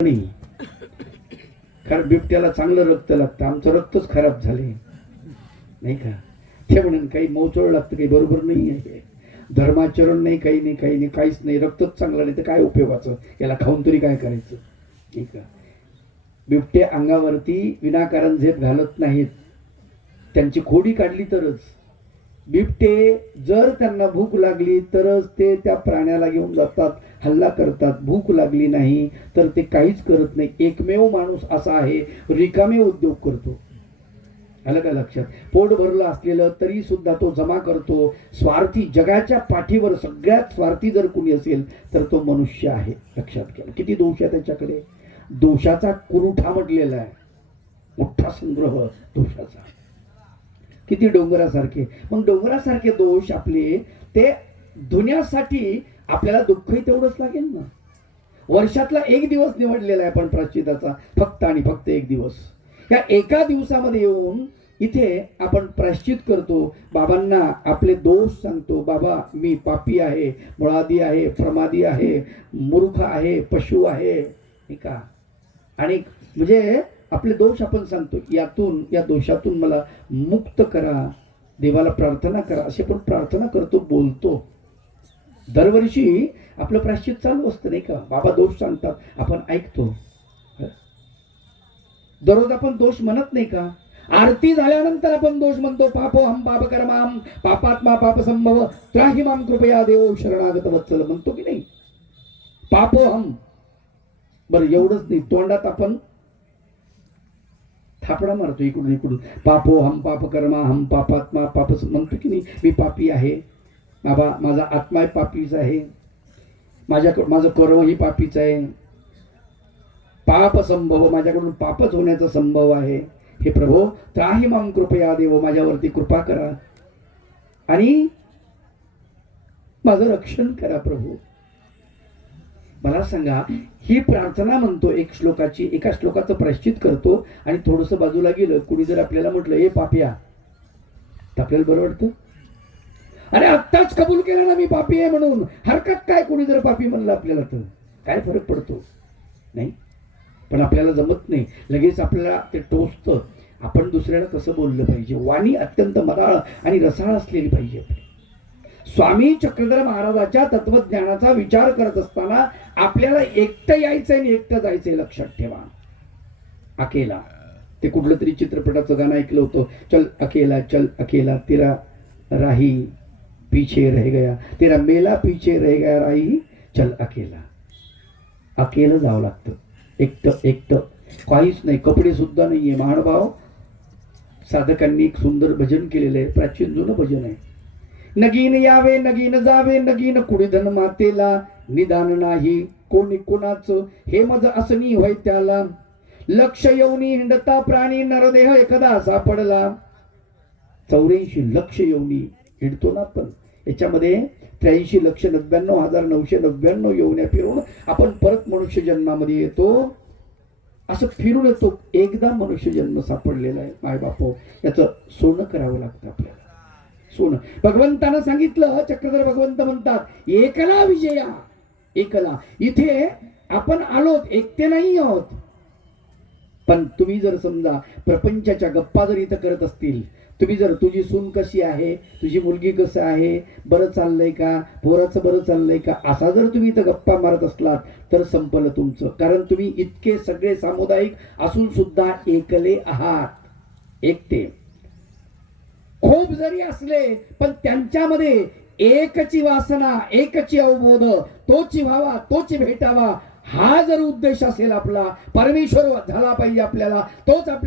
नाही, कारण बिबट्याला चांगलं रक्त लागतं, आमचं रक्तच खराब झाले नाही का. ते म्हणून काही मोचोळ लागतं, काही बरोबर नाही आहे, धर्माचरण नाही, काही नाही, काही नाही, काहीच नाही, रक्तच चांगलं नाही तर काय उपयोगाचं, याला खाऊन तरी काय करायचं. ठीक आहे, बिबटे अंगावरती विनाकारण झेप घालत नाहीत, त्यांची खोडी काढली तरच. बिबटे जर त्यांना भूक लागली तरच ते त्या प्राण्याला घेऊन जातात, हल्ला करतात. भूक लागली नाही तर ते काहीच करत नाही. एकमेव माणूस असा आहे रिकामे उद्योग करतो. आलं का लक्षात. पोट भरलं असलेलं तरी सुद्धा तो जमा करतो. स्वार्थी, जगाच्या पाठीवर सगळ्यात स्वार्थी जर कुणी असेल तर तो मनुष्य आहे. लक्षात घ्या. किती दोष आहे त्याच्याकडे. दोषाचा कुरुठा म्हटलेला आहे, मोठा संग्रह दोषाचा. किती डोंगरासारखे. मग डोंगरासारखे दोष आपले ते धुण्यासाठी आपल्याला दुःखही तेवढंच लागेल ना. वर्षातला एक दिवस निवडलेला आहे पण प्रायश्चित्ताचा, फक्त आणि फक्त एक दिवस. या एका दिवसामध्ये येऊन इथे आपण प्रायश्चित करतो, बाबांना आपले दोष सांगतो. बाबा मी पापी आहे, मुळादी आहे, प्रमादी आहे, मूर्ख आहे, पशु आहे, ठीक आहे. आणि म्हणजे आपले दोष आपण सांगतो, यातून, या दोषातून मला मुक्त करा, देवाला प्रार्थना करा, असे पण प्रार्थना करतो, बोलतो. दरवर्षी आपलं प्रायश्चित चालू असतं नाही का. बाबा दोष सांगतात, आपण ऐकतो. दररोज आपण दोष म्हणत नाही का. आरती झाल्यानंतर आपण दोष म्हणतो, पापो हम पाप कर्माम पापात्मा पाप संभव त्राहि माम कृपया देव शरणागत वत्सल, म्हणतो की नाही. पापो हम, बरं एवढंच नाही, तोंडात आपण थापडा मारतो इकडून इकडून. पापो हम पाप कर्मा हम पापात्मा पाप, म्हणतो की नाही. मी पापी आहे बाबा, माझा आत्मा पापीच आहे, माझं कर्मही पापीच आहे, पाप संभव, माझ्याकडून पापच होण्याचा संभव आहे. हे प्रभो त्राहि माम कृपया देव, माझ्यावरती कृपा करा आणि माझं रक्षण करा प्रभू. मला सांगा, ही प्रार्थना म्हणतो एक श्लोकाची, एका श्लोकाचं प्रायश्चित करतो आणि थोडंसं बाजूला गेलं, कुणी जर आपल्याला म्हटलं हे पापिया, तर आपल्याला बरं वाटतं. अरे आत्ताच कबूल केला ना मी पापी आहे म्हणून, हरकत काय. कुणी जर पापी म्हणलं आपल्याला तर काय फरक पडतो नाही. पण आपल्याला जमत नाही, लगेच आपल्याला ते टोचतं. आपण दुसऱ्याला कसं बोललं पाहिजे. वाणी अत्यंत मराळ आणि रसाळ असलेली पाहिजे. स्वामी चक्रधर महाराजाच्या तत्वज्ञानाचा विचार करत असताना आपल्याला एकटं यायचंय आणि एकटं जायचंय. लक्षात ठेवा. अकेला, ते कुठलं तरी चित्रपटाचं गाणं ऐकलं होतं, चल अकेला चल अकेला, तेरा राही पीछे रह गया, तेरा मेला पीछे रह गया राही, चल अकेला. अकेलं जावं लागतं, एकटं एकटं. काहीच नाही, कपडे सुद्धा नाहीये. महानुभाव साधकांनी एक सुंदर भजन केलेलं आहे, प्राचीन जुनं भजन आहे. नगीन यावे नगीन जावे, नगीन कुडीधन मातेला, निदान नाही कोणी कुणाचं, हे मज असनी होय त्याला. लक्ष येऊनी हिंडता प्राणी, नरदेह एखादा सापडला. 84 लक्ष येऊनी हिंडतो ना आपण, याच्यामध्ये 83,99,999 येऊन फिरून आपण परत मनुष्य जन्मामध्ये येतो. असं फिरून येतो. एकदा मनुष्य जन्म सापडलेला आहे माय बापो, याचं सोनं करावं लागतं आपल्याला. सोनं. भगवंतानं सांगितलं, चक्रधर भगवंत म्हणतात एकला विजया. एकला, इथे आपण आलोत, एकटे नाही आहोत. पण तुम्ही जर समजा प्रपंचाच्या गप्पा जर इथं करत असतील, तुम्ही जर तुझी सून कशी आहे, तुझी मुलगी कसं आहे, बरं चाललंय का, पोराचं बरं चाललंय का, असा जर तुम्ही इथं गप्पा मारत असलात तर संपलं तुमचं. कारण तुम्ही इतके सगळे सामुदायिक असून सुद्धा एकले आहात. एकटे खूप जरी असले पण त्यांच्यामध्ये एकची वासना, एकची अवबोध, तोची व्हावा, तोची भेटावा, हा जर उद्देश असेल आपला, परमेश्वर झाला पाहिजे आपल्याला, तोच आपल्या